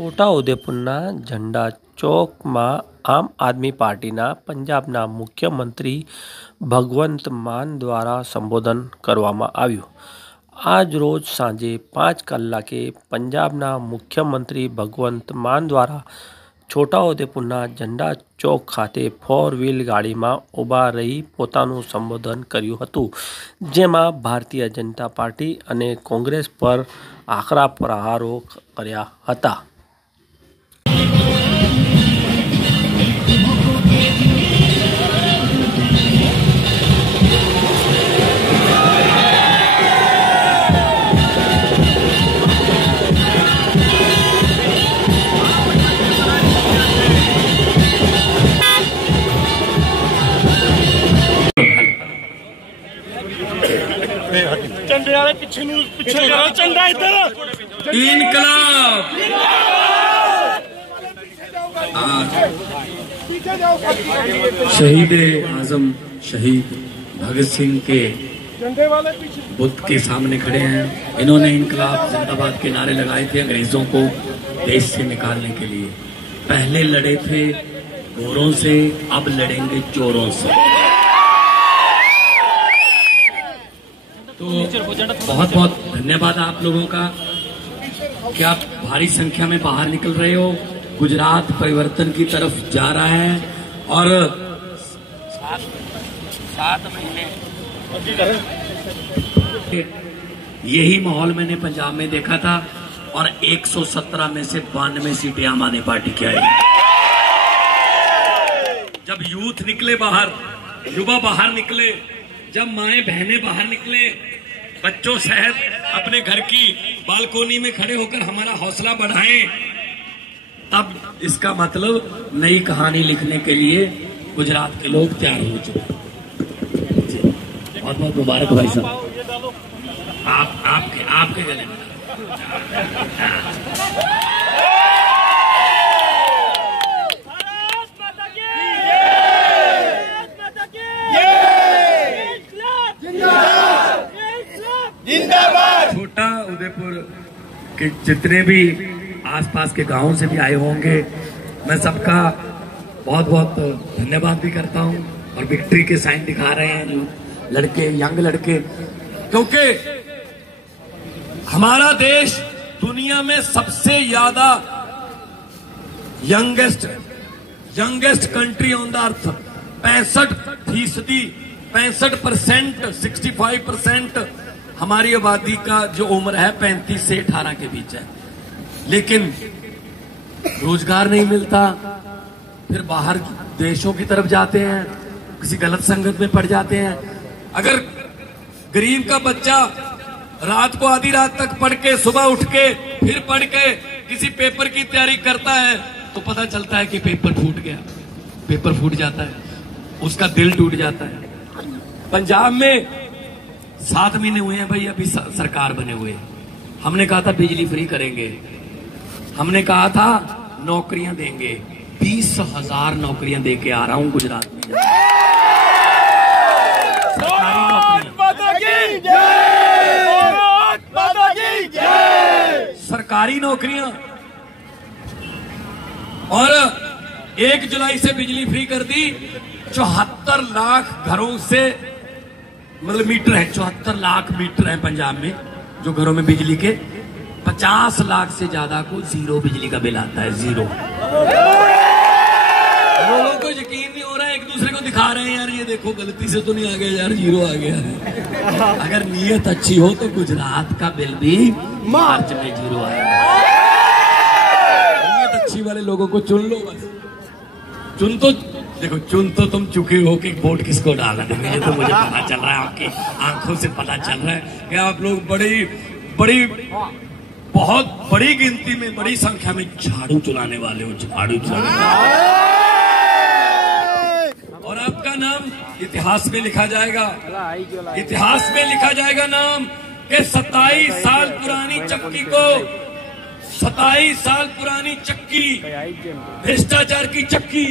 છોટાઉદેપુરના ઝંડા ચોકમાં આમ આદમી પાર્ટીના પંજાબના મુખ્યમંત્રી ભગવંત માન દ્વારા સંબોધન કરવામાં આવ્યું। આજ રોજ સાંજે 5 કલાકે પંજાબના મુખ્યમંત્રી ભગવંત માન દ્વારા છોટાઉદેપુરના ઝંડા ચોક ખાતે 4 વ્હીલ ગાડીમાં ઊભા રહી પોતાનું સંબોધન કર્યું હતું, જેમાં ભારતીય જનતા પાર્ટી અને કોંગ્રેસ પર આકરા પ્રહારો કર્યા હતા। झंडे वाले पीछे करो, झंडा इधर। इनकलाब शहीद आजम शहीद भगत सिंह के बुद्ध के सामने खड़े हैं। इन्होंने इनकलाब जिंदाबाद के नारे लगाए थे अंग्रेजों को देश से निकालने के लिए। पहले लड़े थे गोरों से, अब लड़ेंगे चोरों से। तो बहुत बहुत धन्यवाद आप लोगों का कि आप भारी संख्या में बाहर निकल रहे हो। गुजरात परिवर्तन की तरफ जा रहा है और 7 महीने यही माहौल मैंने पंजाब में देखा था और 117 में से 92 सीटें आम आदमी पार्टी की आई। जब यूथ निकले बाहर, युवा बाहर निकले, जब माएं बहनें बाहर निकले, बच्चों सहित अपने घर की बालकोनी में खड़े होकर हमारा हौसला बढ़ाएं, तब इसका मतलब नई कहानी लिखने के लिए गुजरात के लोग तैयार हो चुके। बहुत बहुत मुबारक भाई साहब, आपके गले में। छोटा उदयपुर के जितने भी आसपास के गांवों से भी आए होंगे, मैं सबका बहुत बहुत धन्यवाद भी करता हूं। और विक्ट्री के साइन दिखा रहे हैं जो लड़के, यंग लड़के, क्योंकि हमारा देश दुनिया में सबसे ज्यादा youngest country on the earth. 65% 65% हमारी आबादी का जो उम्र है 35 से 18 के बीच है, लेकिन रोजगार नहीं मिलता, फिर बाहर देशों की तरफ जाते हैं, किसी गलत संगत में पड़ जाते हैं। अगर गरीब का बच्चा रात को आधी रात तक पढ़ के सुबह उठ के फिर पढ़ के किसी पेपर की तैयारी करता है तो पता चलता है कि पेपर फूट गया, पेपर फूट जाता है, उसका दिल टूट जाता है। पंजाब में 7 महीने हुए हैं भाई, अभी सरकार बने हुए। हमने कहा था बिजली फ्री करेंगे, हमने कहा था नौकरियां देंगे। 20,000 नौकरियां दे के आ रहा हूं गुजरात में। सरकारी नौकरियां, और 1 जुलाई से बिजली फ्री कर दी। 74 लाख घरों से, मतलब मीटर है, 74 लाख मीटर है पंजाब में जो घरों में बिजली के। 50 लाख से ज्यादा को जीरो बिजली का बिल आता है, जीरो। लोगों को यकीन नहीं हो रहा है, एक दूसरे को दिखा रहे हैं, यार ये देखो गलती से तो नहीं आ गया यार, जीरो आ गया है। अगर नीयत अच्छी हो तो गुजरात का बिल भी मार्च में जीरो आएगा। नीयत अच्छी वाले लोगों को चुन लो बस। चुन तो तुम चुके हो कि वोट किसको डाला है। मुझे तो पता चल रहा है, आपकी आंखों से पता चल रहा है कि आप लोग बहुत बड़ी गिनती में, बड़ी संख्या में झाड़ू चलाने वाले हो, झाड़ू चलाने वाले। और आपका नाम इतिहास में लिखा जाएगा, इतिहास में लिखा जाएगा नाम कि 27 साल पुरानी चक्की को, 27 साल पुरानी चक्की, भ्रष्टाचार की चक्की,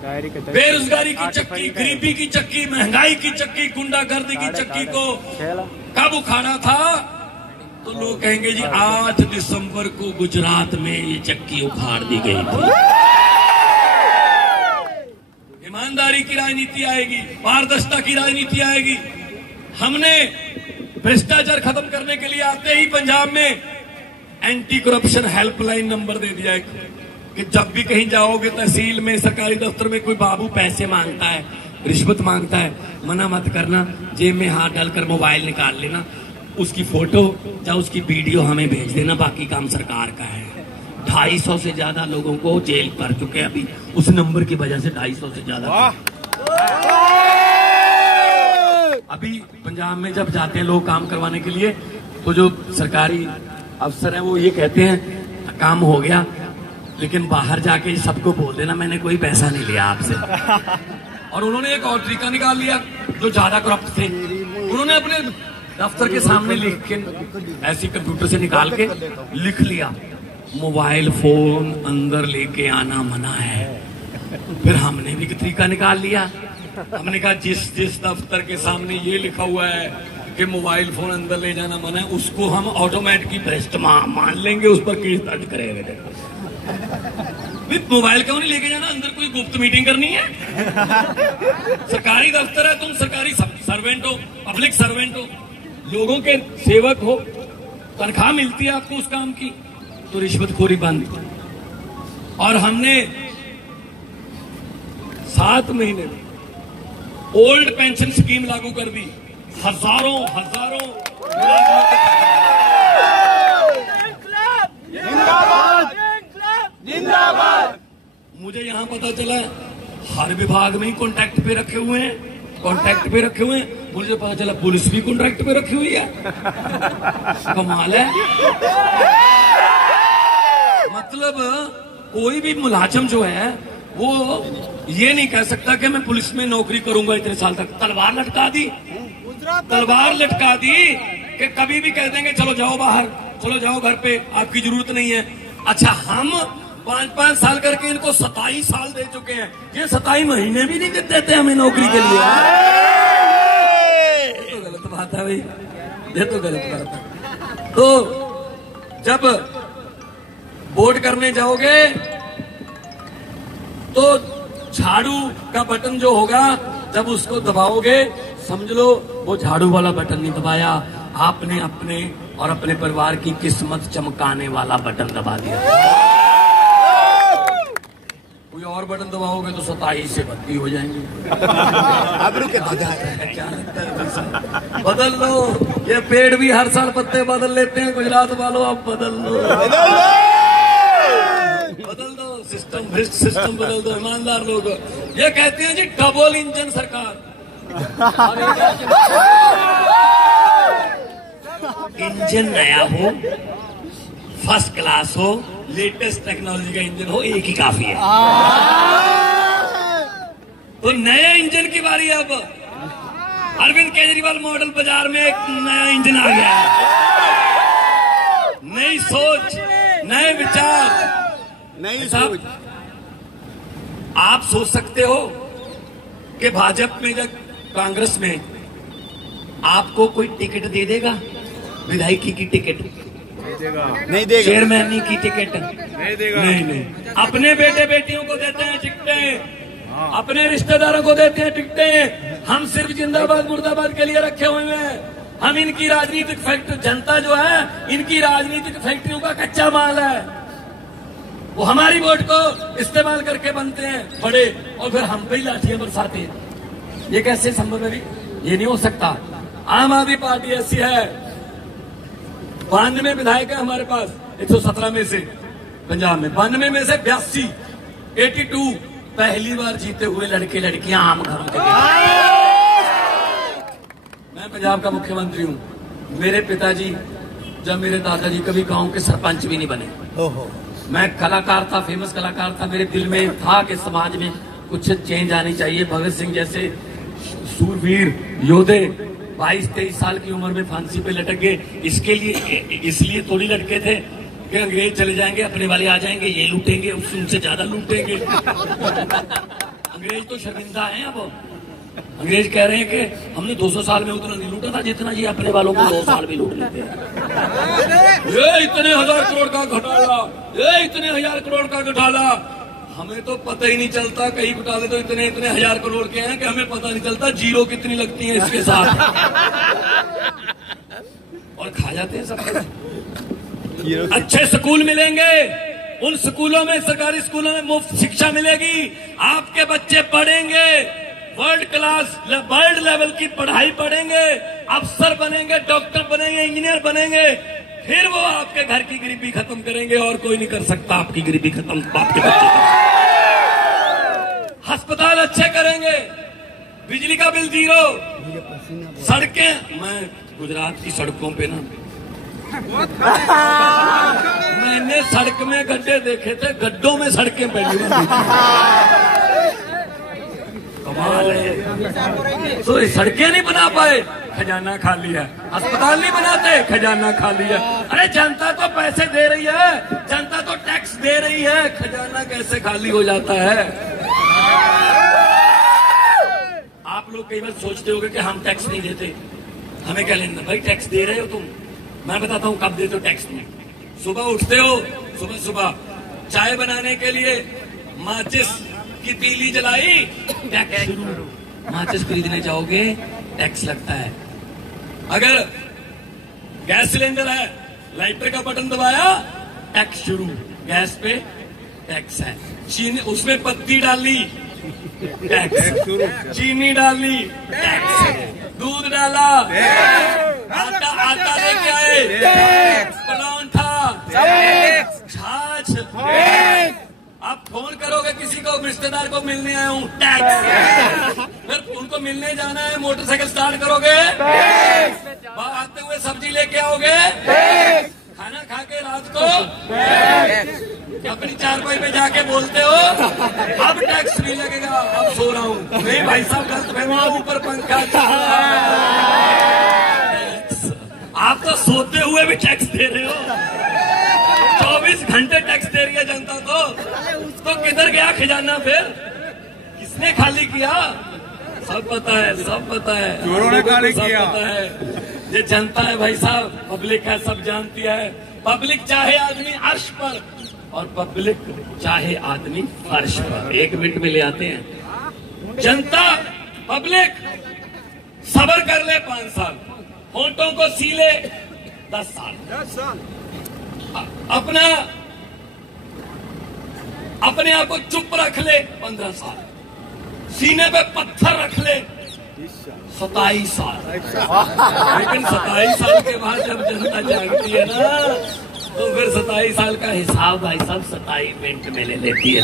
बेरोजगारी की चक्की, गरीबी की चक्की, महंगाई की चक्की, गुंडागर्दी की चक्की को कब उखाड़ा था? तो लोग कहेंगे जी 8 दिसंबर को गुजरात में ये चक्की उखाड़ दी गई थी। ईमानदारी की राजनीति आएगी, पारदर्शिता की राजनीति आएगी। हमने भ्रष्टाचार खत्म करने के लिए आते ही पंजाब में एंटी करप्शन हेल्पलाइन नंबर दे दिया है कि जब भी कहीं जाओगे, तहसील में, सरकारी दफ्तर में, कोई बाबू पैसे मांगता है, रिश्वत मांगता है, मना मत करना, जेब में हाथ डालकर मोबाइल निकाल लेना, उसकी फोटो या उसकी वीडियो हमें भेज देना, बाकी काम सरकार का है। 250 से ज्यादा लोगों को जेल कर चुके हैं अभी उस नंबर की वजह से, 250 से ज्यादा। अभी पंजाब में जब जाते हैं लोग काम करवाने के लिए, तो जो सरकारी अफसर हैं वो ये कहते हैं काम हो गया, लेकिन बाहर जाके सबको बोल देना मैंने कोई पैसा नहीं लिया आपसे। और उन्होंने एक और तरीका निकाल लिया, जो ज्यादा करप्ट थे, उन्होंने अपने दफ्तर के सामने लिख के, ऐसी कंप्यूटर से निकाल के लिख लिया, मोबाइल फोन अंदर लेके आना मना है। फिर हमने भी एक तरीका निकाल लिया, हमने कहा जिस दफ्तर के सामने ये लिखा हुआ है कि मोबाइल फोन अंदर ले जाना मना है, उसको हम ऑटोमेटिक भ्रष्ट मान लेंगे, उस पर केस दर्ज करेंगे। मोबाइल क्यों नहीं लेके जाना, अंदर कोई गुप्त मीटिंग करनी है? सरकारी दफ्तर है, तुम सरकारी सर्वेंट हो, पब्लिक सर्वेंट हो, लोगों के सेवक हो, तनख्वाह मिलती है आपको उस काम की, तो रिश्वतखोरी बंद। और हमने 7 महीने में ओल्ड पेंशन स्कीम लागू कर दी, हजारों जिंदाबाद। मुझे यहाँ पता चला हर विभाग में ही कॉन्ट्रैक्ट पे रखे हुए हैं, मुझे पता चला पुलिस भी कॉन्ट्रैक्ट पे रखी हुई है। कमाल है। मतलब कोई भी मुलाजिम जो है वो ये नहीं कह सकता कि मैं पुलिस में नौकरी करूंगा इतने साल तक। तलवार लटका दी कि कभी भी कह देंगे चलो जाओ बाहर, चलो जाओ घर पे, आपकी जरूरत नहीं है। अच्छा, हम 5-5 साल करके इनको 27 साल दे चुके हैं, ये 27 महीने भी नहीं देते हमें नौकरी के लिए। ये तो गलत बात है भाई, ये तो गलत बात है। तो जब वोट करने जाओगे तो झाड़ू का बटन जो होगा, जब उसको दबाओगे समझ लो वो झाड़ू वाला बटन नहीं दबाया, आपने अपने और अपने परिवार की किस्मत चमकाने वाला बटन दबा दिया। कोई और बटन दबाओगे तो 27 से 32 हो जाएंगे। क्या लगता है? बदल लो, ये पेड़ भी हर साल पत्ते बदल लेते हैं, गुजरात वालों अब बदल दो सिस्टम बदल दो। ईमानदार लोग ये कहते हैं जी डबल इंजन सरकार, इंजन नया हो, फर्स्ट क्लास हो, लेटेस्ट टेक्नोलॉजी का इंजन हो, एक ही काफी है। तो नए इंजन की बारी है। अब अरविंद केजरीवाल मॉडल बाजार में एक नया इंजन आ गया है, नई सोच, नए विचार, नई सोच। आप सोच सकते हो कि भाजपा में, जब कांग्रेस में आपको कोई टिकट दे देगा? विधायकी की टिकट नहीं देगा, चेयरमैन की टिकट नहीं देगा। नहीं, अपने बेटे बेटियों को देते हैं टिकटें, अपने रिश्तेदारों को देते हैं टिकटें। हम सिर्फ जिंदाबाद मुर्दाबाद के लिए रखे हुए हैं। हम इनकी राजनीतिक फैक्ट्री, जनता जो है इनकी राजनीतिक फैक्ट्रियों का कच्चा माल है। वो हमारी वोट को इस्तेमाल करके बनते हैं बड़े, और फिर हम पे ही लाठियां बरसाते हैं। ये कैसे संभव है? ये नहीं हो सकता। आम आदमी पार्टी ऐसी है, 92 विधायक है हमारे पास 117 में से, पंजाब में 92 में से 82 पहली बार जीते हुए लड़के लड़कियां आम घरों के। मैं पंजाब का मुख्यमंत्री हूं। मेरे पिताजी, जब मेरे दादाजी कभी गांव के सरपंच भी नहीं बने। मैं कलाकार था, फेमस कलाकार था। मेरे दिल में था कि समाज में कुछ चेंज आनी चाहिए। भगत सिंह जैसे सूरवीर योद्धे 22-23 साल की उम्र में फांसी पे लटक गए। इसलिए थोड़ी लटके थे कि अंग्रेज चले जाएंगे, अपने वाले आ जाएंगे, ये लूटेंगे, उनसे ज्यादा लूटेंगे। अंग्रेज तो शर्मिंदा हैं अब। अंग्रेज कह रहे हैं कि हमने 200 साल में उतना नहीं लूटा था जितना ये अपने वालों को 2 साल में लूट लेते हैं। ये इतने 1000 करोड़ का घोटाला, ये इतने 1000 करोड़ का घोटाला, हमें तो पता ही नहीं चलता। कई घोटाले तो इतने 1000 करोड़ के हैं कि हमें पता नहीं चलता जीरो कितनी लगती है इसके साथ, और खा जाते हैं सब कुछ। अच्छे स्कूल मिलेंगे, उन स्कूलों में, सरकारी स्कूलों में मुफ्त शिक्षा मिलेगी, आपके बच्चे पढ़ेंगे, वर्ल्ड क्लास, वर्ल्ड लेवल की पढ़ाई पढ़ेंगे, अफसर बनेंगे, डॉक्टर बनेंगे, इंजीनियर बनेंगे, फिर वो आपके घर की गरीबी खत्म करेंगे। और कोई नहीं कर सकता आपकी गरीबी खत्म, आपके बच्चे। अस्पताल अच्छे करेंगे, बिजली का बिल 0, सड़कें, मैं गुजरात की सड़कों पे ना, मैंने सड़क में गड्ढे देखे थे, गड्ढों में सड़कें पड़ी हुई थी। कमाल है। तो सड़कें नहीं बना पाए, खजाना खाली है। अस्पताल नहीं बनाते, खजाना खाली है। अरे जनता तो पैसे दे रही है, जनता तो टैक्स दे रही है, खजाना कैसे खाली हो जाता है? आप लोग कई बार सोचते होंगे कि हम टैक्स नहीं देते, हमें क्या लेना? भाई टैक्स दे रहे हो तुम, मैं बताता हूँ कब देते हो टैक्स में। सुबह उठते हो, सुबह सुबह चाय बनाने के लिए माचिस की तीली जलाई, टैक्स शुरू। माचिस खरीदने जाओगे, टैक्स लगता है। अगर गैस सिलेंडर है, लाइटर का बटन दबाया, टैक्स शुरू, गैस पे टैक्स है। चीनी, उसमें पत्ती डाली, टैक्स, चीनी डाली, टैक्स, दूध डाला, आटा लेके आए, परांठा, छाछ। आप फोन करोगे किसी को, रिश्तेदार को मिलने आया हूँ, टैक्स। फिर उनको मिलने जाना है, मोटरसाइकिल स्टार्ट करोगे, आते हुए सब्जी लेके आओगे, खाना खा के रात को अपनी चारपाई पे जाके बोलते हो अब टैक्स नहीं लगेगा, अब सो रहा हूँ। नहीं भाई साहब, गलत फहमी, ऊपर पंखा, आप तो सोते हुए भी टैक्स दे रहे हो। 24 घंटे टैक्स दे रही है जनता तो किधर गया खजाना? फिर किसने खाली किया? सब पता है, सब पता है, चोरों ने खाली किया। पता है, ये जनता है भाई साहब, पब्लिक है, सब जानती है। पब्लिक चाहे आदमी अर्श पर और पब्लिक चाहे आदमी फर्श पर। 1 मिनट में ले आते हैं। जनता, पब्लिक सब्र कर ले 5 साल, होंठों को सीले 10 साल, अपने आप को चुप रख ले 15 साल, सीने पे पत्थर रख ले 27 साल। लेकिन 27 साल के बाद जब जनता जागती है ना, तो फिर 27 साल का हिसाब भाई साहब 27 मिनट में ले लेती है।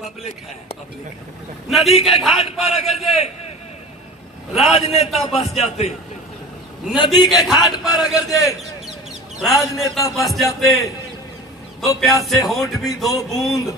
पब्लिक है, पब्लिक है। नदी के घाट पर अगर ये राजनेता बस जाते, नदी के घाट पर अगर ये राजनेता बस जाते, तो प्यासे होंठ भी 2 बूंद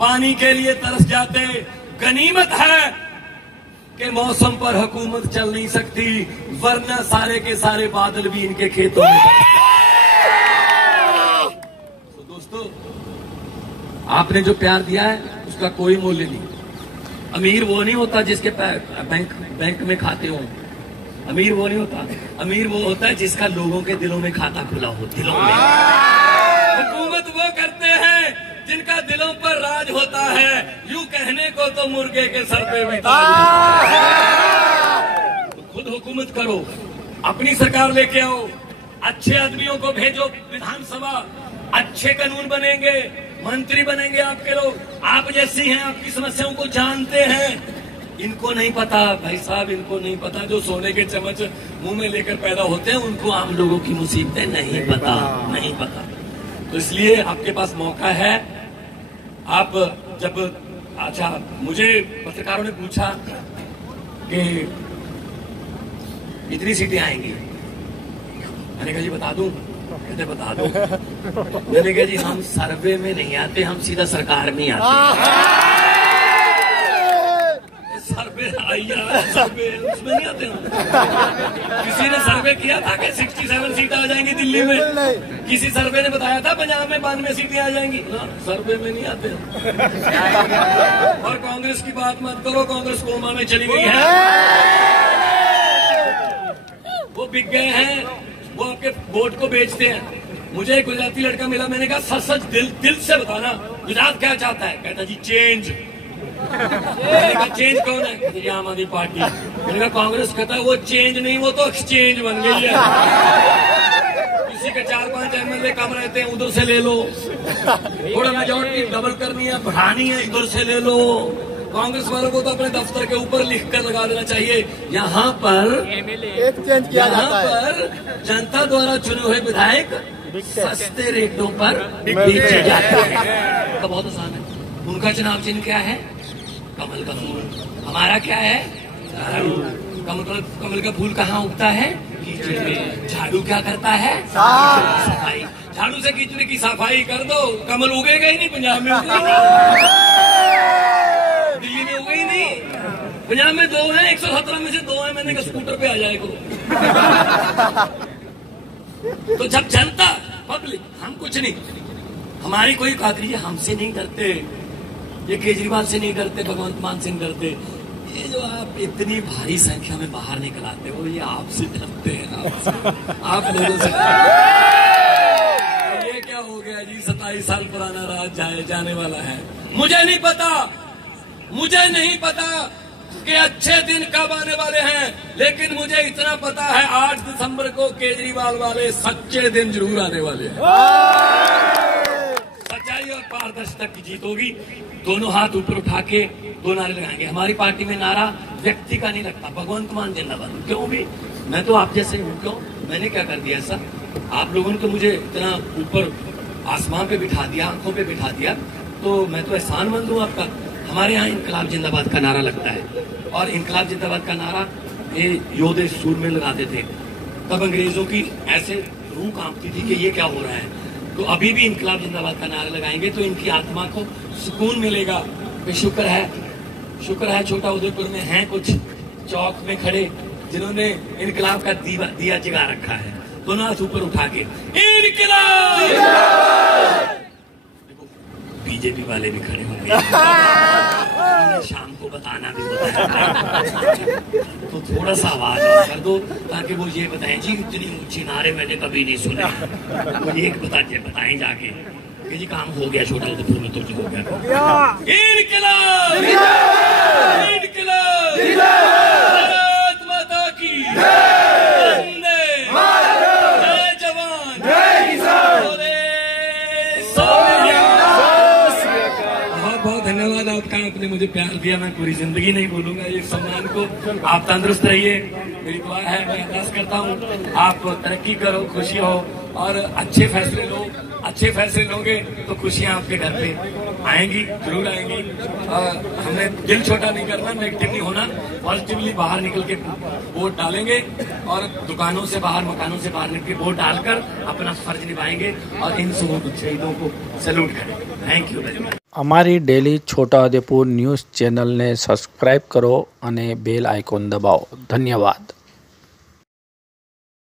पानी के लिए तरस जाते। गनीमत है कि मौसम पर हुकूमत चल नहीं सकती, वरना सारे के सारे बादल भी इनके खेतों में। तो दोस्तों, आपने जो प्यार दिया है उसका कोई मूल्य नहीं। अमीर वो नहीं होता जिसके बैंक में खाते हो, अमीर वो नहीं होता। अमीर वो होता है जिसका लोगों के दिलों में खाता खुला हो, दिलों में। हुकूमत वो करते हैं जिनका दिलों पर राज होता है। यूं कहने को तो मुर्गे के सर पे भी ताज है। तो खुद हुकूमत करो, अपनी सरकार लेके आओ, अच्छे आदमियों को भेजो विधानसभा, अच्छे कानून बनेंगे, मंत्री बनेंगे आपके लोग, आप जैसी हैं, आपकी समस्याओं को जानते हैं। इनको नहीं पता भाई साहब, इनको नहीं पता। जो सोने के चम्मच मुंह में लेकर पैदा होते हैं, उनको आम लोगों की मुसीबतें नहीं पता, नहीं पता। तो इसलिए आपके पास मौका है। आप जब, अच्छा, मुझे पत्रकारों ने पूछा कि कितनी सीटें आएंगी, मैंने कहा जी बता दूं? कहते बता दो। मैंने कहा जी हम सर्वे में नहीं आते, हम सीधा सरकार में आते हैं। सर्वे सर्वे उसमें नहीं आते हम। किसी ने सर्वे किया था कि 67 सीटें आ जाएंगी दिल्ली में? किसी सर्वे ने बताया था पंजाब में 92 सीटें आ जाएंगी? सर्वे में नहीं आते हम। और कांग्रेस की बात मत करो, कांग्रेस कोमा में चली गई है, वो बिक गए हैं, वो आपके वोट को बेचते हैं। मुझे एक गुजराती लड़का मिला, मैंने कहा सच सच दिल से बताना गुजरात क्या चाहता है? कहता जी चेंज। मैंने कहा चेंज कौन है? कहता जी आम आदमी पार्टी। मैंने कहा कांग्रेस। कहता है वो चेंज नहीं, वो तो एक्सचेंज बन गई है। किसी के 4-5 MLA कम रहते हैं, उधर से ले लो। थोड़ा मेजॉरिटी डबल करनी है, बढ़ानी है, इधर से ले लो। कांग्रेस वालों को तो अपने दफ्तर के ऊपर लिखकर लगा देना चाहिए, यहाँ पर एक्सचेंज किया जाता है। यहाँ पर जनता द्वारा चुने हुए विधायक सस्ते रेटों पर बेचे जाते हैं। तो बहुत आसान है। उनका चुनाव चिन्ह क्या है? कमल का फूल। हमारा क्या है? झाड़ू। कमल का फूल कहाँ उगता है? कीचड़ में। झाड़ू क्या करता है? सफाई। झाड़ू से कीचड़ की सफाई कर दो, कमल उगेगा ही नहीं। पंजाब में उगेगा नहीं, दिल्ली में उगे ही नहीं। पंजाब में 2 हैं, 117 में से 2 हैं। मैंने कहा स्कूटर पे आ जाए करो। तो जब जनता पब्लिक, हम कुछ नहीं, हमारी कोई औकात नहीं है, हमसे नहीं डरते, ये केजरीवाल से नहीं डरते, भगवंत मान से नहीं डरते। ये जो आप इतनी भारी संख्या में बाहर निकल आते हो, ये आपसे डरते हैं, आप लोगों से। ये क्या हो गया जी? 27 साल पुराना राज जाने वाला है। मुझे नहीं पता कि अच्छे दिन कब आने वाले हैं, लेकिन मुझे इतना पता है 8 दिसंबर को केजरीवाल वाले सच्चे दिन जरूर आने वाले हैं। सच्चाई और पारदर्शिता की जीत होगी। दोनों हाथ ऊपर उठा के 2 नारे लगाएंगे। हमारी पार्टी में नारा व्यक्ति का नहीं लगता, भगवंत मान जिंदाबाद। क्यों भी? मैं तो आप जैसे हूँ। क्यों? मैंने क्या कर दिया ऐसा? आप लोगों ने तो मुझे इतना ऊपर आसमान पे बिठा दिया, आंखों पे बिठा दिया, तो मैं तो एहसानमंद हूँ आपका। हमारे यहाँ इनकलाब जिंदाबाद का नारा लगता है, और इनकलाब जिंदाबाद का नारा ये योधे सूर में लगाते थे। तब अंग्रेजों की ऐसे रूह कांपती थी कि ये क्या हो रहा है। तो अभी भी इनकलाब जिंदाबाद का नारा लगाएंगे तो इनकी आत्मा को सुकून मिलेगा। तो शुक्र है छोटा उदयपुर में हैं कुछ चौक में खड़े जिन्होंने इनकलाब का दिया जगा रखा है। दोनों हाथ ऊपर उठा के इनकलाब। बीजेपी वाले भी खड़े होंगे, शाम को बताना भी होता है, तो थोड़ा सा आवाज कर दो ताकि वो ये बताएं जी इतनी ऊंची नारे मैंने कभी नहीं सुने। तो ये बताएं जाके कि जी काम हो गया छोटा उदयपुर में, तो जो हो गया। इनकलाब, इनकलाब, भारत माता की वंदे मातरम, जय जवान जय किसान। बहुत धन्यवाद आपका, आपने मुझे प्यार दिया। मैं पूरी जिंदगी नहीं भूलूंगा ये सम्मान को। आप तंदुरुस्त रहिए, मेरी दुआ है। मैं अरदास करता हूँ आप तरक्की करो, खुशी हो और अच्छे फैसले लो। अच्छे फैसले लोगे तो खुशियां आपके घर पे आएंगी, जरूर आएंगी। हमें दिल छोटा नहीं करना, नेगेटिव नहीं होना, पॉजिटिवली बाहर निकल के वोट डालेंगे और दुकानों से बाहर, मकानों से बाहर निकल के वोट डालकर अपना फर्ज निभाएंगे और इन शहीदों को सैल्यूट करेंगे। Thank you very much. અમારી ડેલી છોટાઉદેપુર ન્યૂઝ ચેનલને સબસ્ક્રાઈબ કરો અને બેલ આઇકોન દબાવો. ધન્યવાદ.